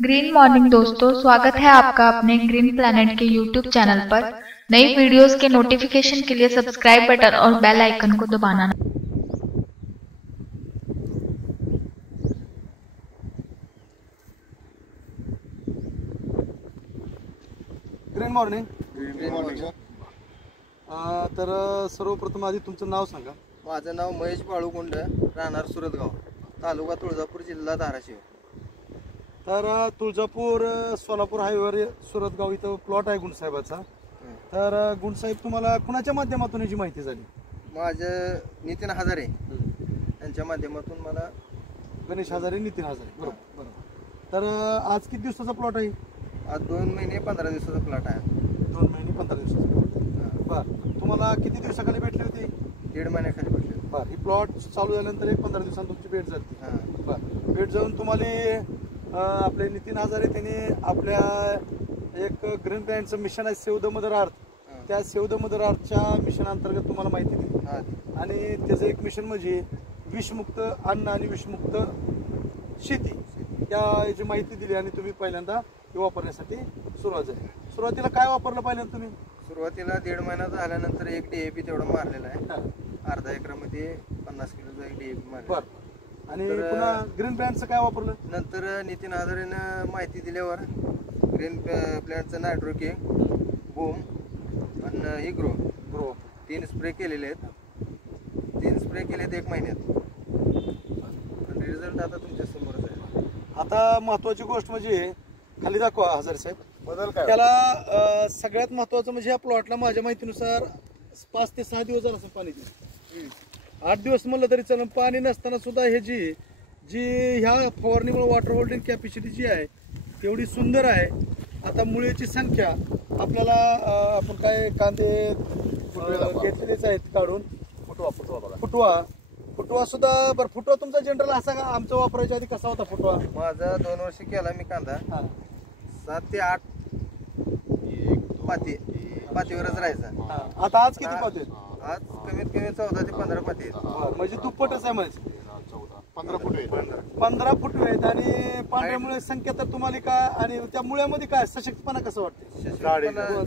Green morning दोस्तों, स्वागत है आपका अपने ग्रीन प्लैनेट के यूट्यूब चैनल पर। नई वीडियोस के नोटिफिकेशन के लिए सब्सक्राइब बटन और बेल आइकन को दबाना। Green morning. Green morning. तर सर्वप्रथम आधी तुमचं नाव सांगा। माझं नाव महेश बाळूकुंड, राहणार सुरतगाव, तालुका तुळजापूर, जिल्हा धाराशिव। तर तुळजापूर सोलापूर हायवेवर सुरतगाव इथं प्लॉट आहे गुंडसाहेबाचा। तर गुंडसाहेब तुम्हाला कुणाच्या माध्यमातून याची माहिती झाली? माझं नितीन हजारे यांच्या माध्यमातून मला। गणेश हजारे, नितीन हजारे, बरोबर बरोबर। तर आज किती दिवसाचा प्लॉट आहे? आज 2 महिने 15 दिवसाचा प्लॉट आहे। 2 महिने 15 दिवसाचा। बरं, तुम्हाला किती दिवसाखाली भेटली होती? 1.5 महिन्याखाली भेटली। बरं, ही प्लॉट चालू झाल्यानंतर एक 15 दिवसांनी तुमची भेट झाली। हां, बरं, भेट जाऊन तुम्हाला आपले नितीन हजारे त्यांनी आपल्या एक ग्रीन प्लॅनेटचं मिशन आहे सेव्ह द मदर अर्थ, त्या सेव्ह द मदर अर्थच्या मिशन अंतर्गत तुम्हाला माहिती दिली। आणि त्याचं एक मिशन म्हणजे विषमुक्त अन्न आणि विषमुक्त शेती याची माहिती दिली आणि तुम्ही पहिल्यांदा हे वापरण्यासाठी सुरुवात झाली। सुरुवातीला काय वापरलं पहिल्यांदा तुम्ही? सुरुवातीला 1.5 महिना झाल्यानंतर एक DAP तेवढं मारलेलं आहे। अर्धा एकरामध्ये 50 किलोचा एक DAP मारला। आणि पुन्हा ग्रीन प्लॅनेटचं काय वापरलं? नंतर नितीन हजारेनं माहिती दिल्यावर ग्रीन प्लॅनेटचं नायट्रोके, बूम आणि ही ग्रो 3 स्प्रे केलेले आहेत। 3 स्प्रे केलेत 1 महिन्यात। रिझल्ट आता तुमच्या समोरच आहे। आता महत्वाची गोष्ट म्हणजे खाली दाखवा हजारे साहेब, बदल काय त्याला सगळ्यात महत्वाचं म्हणजे या प्लॉटला माझ्या माहितीनुसार 5 ते 6 दिवस झालं असं पाणी दिलं। 8 दिवस म्हणलं तरी चालेल। पाणी नसताना सुद्धा हे जी ह्या फवारणीमुळे वॉटर होल्डिंग कॅपॅसिटी जी आहे तेवढी सुंदर आहे। आता मुळीची संख्या आपल्याला आपण काय कांदे घेतलेलेच आहेत काढून। फुटवा सुद्धा बरं, फुटवा तुमचा जनरल असा का आमचा वापरायच्या आधी कसा होता फुटवा? माझा 2 वर्ष केला मी कांदा। 7 ते 8 पातीवरच राहायचा। आता आज किती पाते? आज कमीत कमी 14 ते 15 पाती आहेत। म्हणजे दुप्पटच आहे म्हणजे 15 फूट आहे। 15 फूट आहेत। आणि पांढऱ्यामुळे संख्या तर तुम्हाला काय आणि त्या मुळ्यामध्ये काय सशक्तपणा कसं वाटते?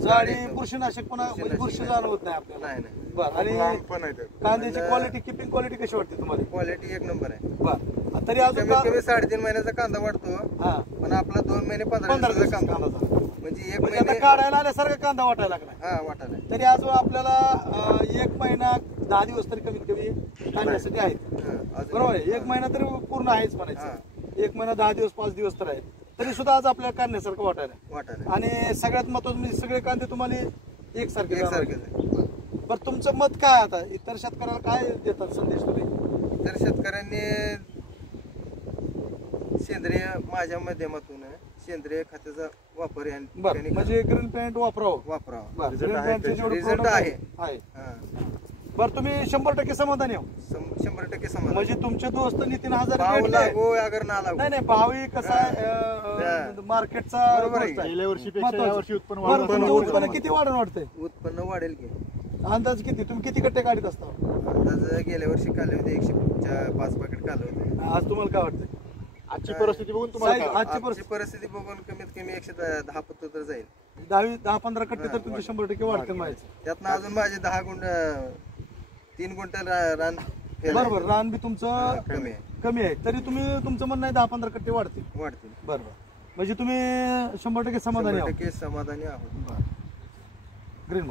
जाडी बुरशीनाशकपणा म्हणजे बुरशी जाणवत नाही आपल्याला। नाही बरं, आणि कांद्याची क्वालिटी, किपिंग क्वालिटी कशी वाटते तुम्हाला? क्वालिटी 1 नंबर आहे। बरं, तरी अजून कमीत कमी 3.5 महिन्याचा कांदा वाटतो, पण आपला 2 महिने 15 दिवसाचा कांदा म्हणजे 1 म्हणजे आता महिने काढायला आल्यासारखा कांदा वाटायला लागला। हा वाटायला। तरी अजून आपल्याला 1 महिना 10 दिवस तरी कमीत कमी काढण्यासाठी आहेत, बरोबर आहे? 1 महिना तरी पूर्ण आहेच म्हणायचं। 1 महिना 10 दिवस 5 दिवस तर आहेत, तरी सुद्धा आज आपल्याला काढण्यासारखं वाटायला। आणि सगळ्यात महत्वाचं म्हणजे सगळे कांदे तुम्हाला एकसारखे। बरं, तुमचं मत काय आता इतर शेतकऱ्याला काय देतात संदेश तुम्ही? तर शेतकऱ्यांनी सेंद्रिय माझ्या माध्यमातून सेंद्रिय खताचा वापर म्हणजे ग्रीन प्लॅनेट वापरावा। रिझल्ट आहे। बरं, तुम्ही 100% समाधानी आहो? 100% समाधान। म्हणजे तुमचे दोस्त नितीन हजारे अगर ना लागो नाही भावी कसा आहे मार्केटचा गेल्या वर्षीपेक्षा यावर्षी उत्पन्न किती वाढून वाटतंय? उत्पन्न वाढेल की अंदाज किती? तुम्ही किती कट्टे काढत असता? अंदाज गेल्या वर्षी काढले होते 105 पॅकेट काढले होते। आज तुम्हाला काय वाटतंय? आजची परिस्थिती बघून तुम्हाला आजची परिस्थिती बघून कमीत कमी 110 पत्त तर जाईल। 10-15 कट्टे तर तुमचे 100% वाढते माहिती। त्यातनं अजून माझे 10 गुंठ 3 गुंठल रान बरोबर, रान बी तुमचं कमी आहे, तरी तुम्ही तुमचं म्हणणं आहे 10-15 कट्टे वाढतील। बरोबर, म्हणजे तुम्ही 100% समाधानी आहात? 100% समाधानी आहोत। ग्रीन